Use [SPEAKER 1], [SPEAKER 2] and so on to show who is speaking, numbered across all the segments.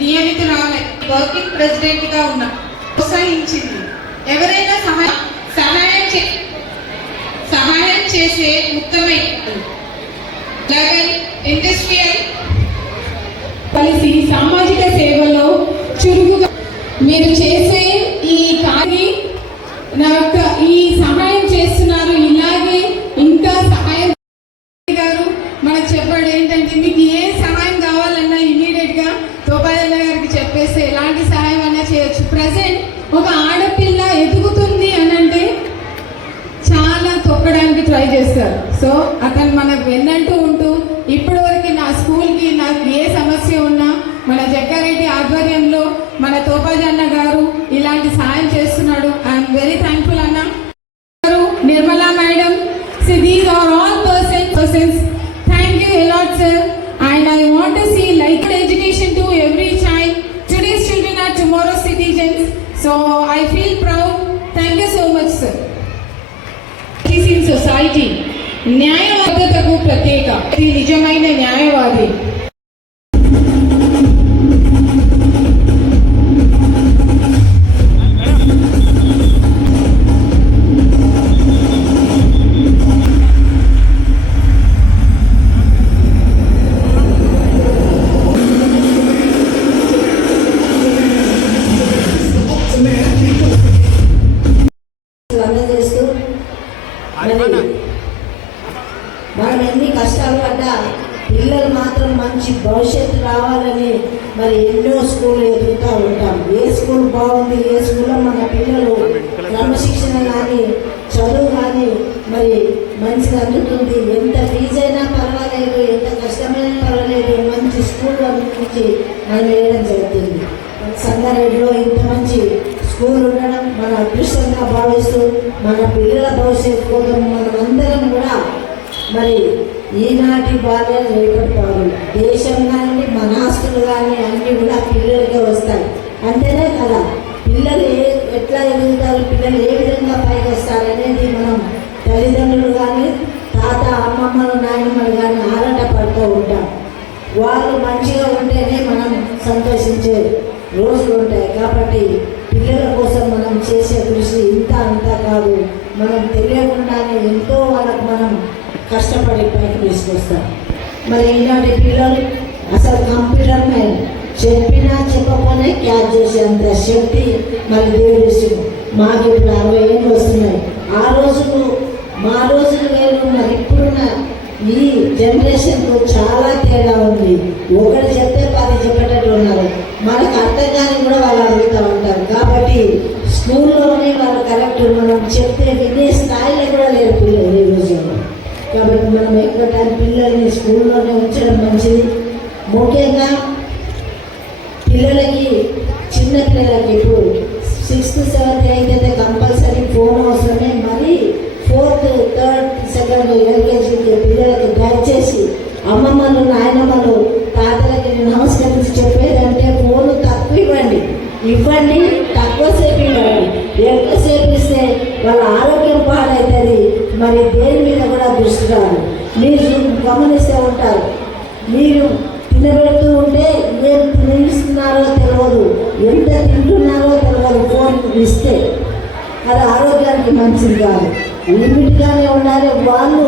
[SPEAKER 1] నియమితురాలే working ప్రెసిడెంట్గా ఉన్న ప్రోత్సహించింది. ఎవరైనా సహాయం సహాయం చే సహాయం చేసే ఉత్తమైన అలాగే ఇండస్ట్రియల్
[SPEAKER 2] కలిసి సామాజిక సేవలో చురుకుగా మీరు చేసే ఈ కార్య నాకు యొక్క చెప్పేస్తే ఎలాంటి సహాయం అయినా చేయొచ్చు. ప్రజెంట్ ఒక ఆడపిల్ల ఎదుగుతుంది అని అంటే చాలా తొక్కడానికి ట్రై చేస్తారు. సో అతను మనకు వెన్నంటూ ఉంటూ ఇప్పటి వరకు నా స్కూల్కి నాకు ఏ సమస్య ఉన్నా మన జగ్గారెడ్డి ఆధ్వర్యంలో మన తోపాజన్న గారు ఇలాంటి సహాయం చేస్తున్నారు children are tomorrow citizens so I feel proud thank you so much sir in society న్యాయవాదతకు ప్రత్యేక ఇది నిజమైన న్యాయవాది
[SPEAKER 3] మనం ఎన్ని కష్టాలు పడ్డా పిల్లలు మాత్రం మంచి భవిష్యత్తు రావాలని మరి ఎన్నో స్కూల్ ఎదుగుతూ ఉంటాం. ఏ స్కూల్ బాగుంది ఏ స్కూల్లో మన పిల్లలు క్రమశిక్షణ కానీ చదువు కానీ మరి మంచిగా అందుతుంది భవిష్యత్తు మన పిల్లల భవిష్యత్తు కోసం మనమందరం కూడా మరి ఈనాటి బాల్యం రేపటి దేశం కానీ మన ఆస్తులు కానీ అన్నీ కూడా పిల్లలకే వస్తాయి. అంతేనే కదా? పిల్లలు ఏ ఎట్లా ఎదుగుతారు? పిల్లలు ఏ విధంగా పైకి వస్తారు అనేది మనం తల్లిదండ్రులు కానీ తాత అమ్మమ్మలు నాయనమ్మలు కానీ ఆరాట పడుతూ ఉంటాం. వాళ్ళు మంచిగా ఉంటేనే మనం సంతోషించే రోజులు ఉంటాయి కాబట్టి పిల్లల కోసం మనం చేసే కృషి కాదు మనం తెలియకుండానే ఎంతో వాళ్ళకు మనం కష్టపడి పైకి తీసుకొస్తాం. మరి ఈనాటి పిల్లలు అసలు కంప్యూటర్ మీద చెప్పినా చెప్పకపోయినా క్యాచ్ చేసేంత శక్తి మరి దేవుడు మాకు ఇప్పుడు అరవై ఏళ్ళు వస్తున్నాయి. ఆ రోజులు మా రోజులు వేరు మరి ఇప్పుడున్న ఈ జనరేషన్కు చాలా తేడా ఉంది. ఒకటి చెప్తే పది చెప్పేటట్టు ఉన్నారు. మనకు అర్థం కానీ కూడా వాళ్ళు అడుగుతూ ఉంటారు. కాబట్టి స్కూల్లోనే వాళ్ళు కరెక్ట్. మనం చెప్తే వినే స్థాయిలో కూడా లేరు పిల్లలు ఈ రోజుల్లో. కాబట్టి మనం ఎక్కువ టైం పిల్లల్ని స్కూల్లోనే ఉంచడం మంచిది. ముఖ్యంగా పిల్లలకి చిన్న పిల్లలకి వాళ్ళ ఆరోగ్యం పాడైతుంది. మరి దేని మీద కూడా దృష్టి రాదు. మీరు గమనిస్తూ ఉంటారు. మీరు తినబెడుతూ ఉంటే ఏం తినిస్తున్నారో తెలియదు ఎంత తింటున్నారో తెలియదు ఫోన్ ఇస్తే అది ఆరోగ్యానికి మంచిది కాదు. లిమిట్గానే ఉండాలి. వాళ్ళు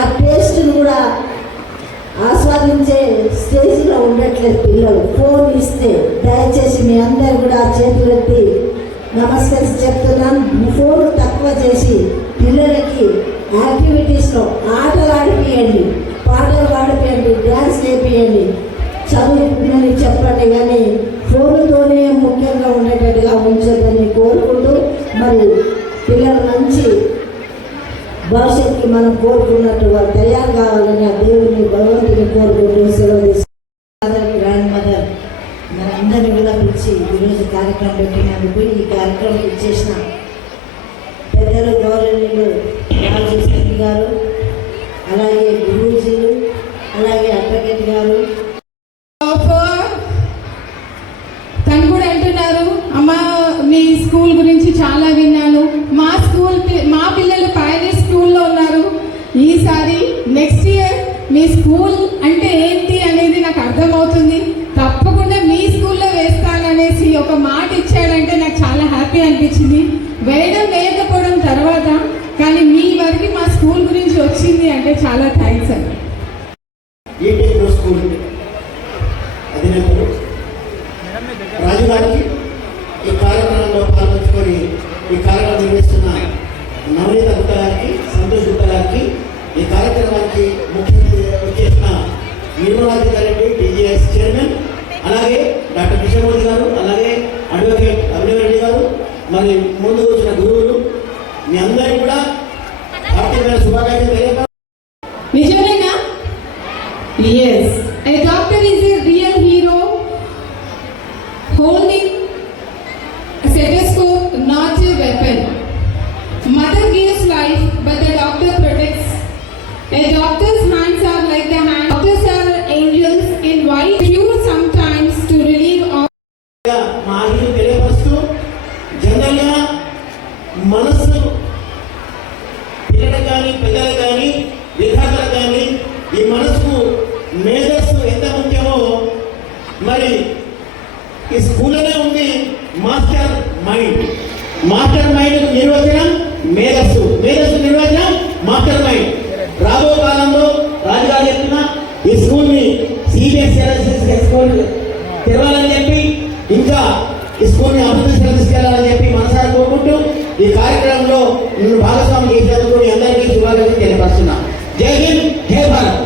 [SPEAKER 3] ఆ టేస్ట్ని కూడా ఆస్వాదించే స్టేజ్లో ఉండట్లేదు పిల్లలు. ఫోన్ ఇస్తే దయచేసి మీ అందరు కూడా చేతులు ఎత్తి నమస్కరించి చెప్తున్నాను. ఫోన్ తక్కువ చేసి పిల్లలకి యాక్టివిటీస్లో ఆటలు ఆడిపియండి పాటలు పాడిపియండి డ్యాన్స్ నేర్పియండి చదువుకున్నది చెప్పండి కానీ ఫోన్తోనే ముఖ్యంగా ఉండేటట్టుగా ఉంచదని కోరుకుంటూ మరి పిల్లలు మంచి భవిష్యత్తుకి మనం కోరుకున్నట్టు వారు తయారు కావాలని ఆ దేవుని భగవంతుని కోరుకుంటూ వచ్చి ఈరోజు కార్యక్రమం పెట్టినందుకు ఈ కార్యక్రమం ఇచ్చేసిన పెద్దలు గౌరవనీయులు రాజేశ్వరి గారు అలాగే
[SPEAKER 2] అనిపించింది వేయడం వేయకపోవడం తర్వాత కానీ మీ వరకు మా స్కూల్ గురించి వచ్చింది అంటే చాలా థ్యాంక్స్ అండి.
[SPEAKER 4] ఈ రాజు గారికి ఈ కార్యక్రమంలో పాల్గొంచుకొని ఈ కార్యక్రమం నిర్వహిస్తున్న నవనీత గుప్తా గారికి సంతోష్ గుప్తా గారికి ఈ కార్యక్రమానికి ముఖ్య అతిథిగా నిర్మలాధికారి నిర్మలాధికారెడ్డి టీజీఎస్ చైర్మన్ మరి ముందు వచ్చిన గురువులు మీ అందరికీ కూడా హార్దికమైన శుభాకాంక్షలు తెలియప
[SPEAKER 2] నిజమేనా yes a doctor is a real hero holding stethoscope not a weapon mother gives life but the doctor protects a doctor's
[SPEAKER 4] కానీ ప్రజలు కానీ విద్యార్థులకు కానీ ఈ మనసుకు మేధస్సు ఎంత ముఖ్యమో మరి ఈ స్కూల్లోనే ఉంది మాస్టర్ మైండ్. మాస్టర్ మైండ్ నిర్వచనం మేధస్సు. మేధస్సు నిర్వచనం మాస్టర్ మైండ్. రాబో కాలంలో రాజుగారు చెప్తున్న ఈ స్కూల్ని సిబిఎస్ఈ స్కూల్ తెరవాలని చెప్పి ఇంకా స్కూల్ని అభివృద్ధి తీసుకెళ్ళాలని చెప్పి మనసారి కోరుకుంటూ ఈ కార్యక్రమంలో నేను భాగస్వామి చేసేందుకు అందరికీ శుభాకాంక్షలు తెలియపరుస్తున్నా. జై హింద్ జై భారత్.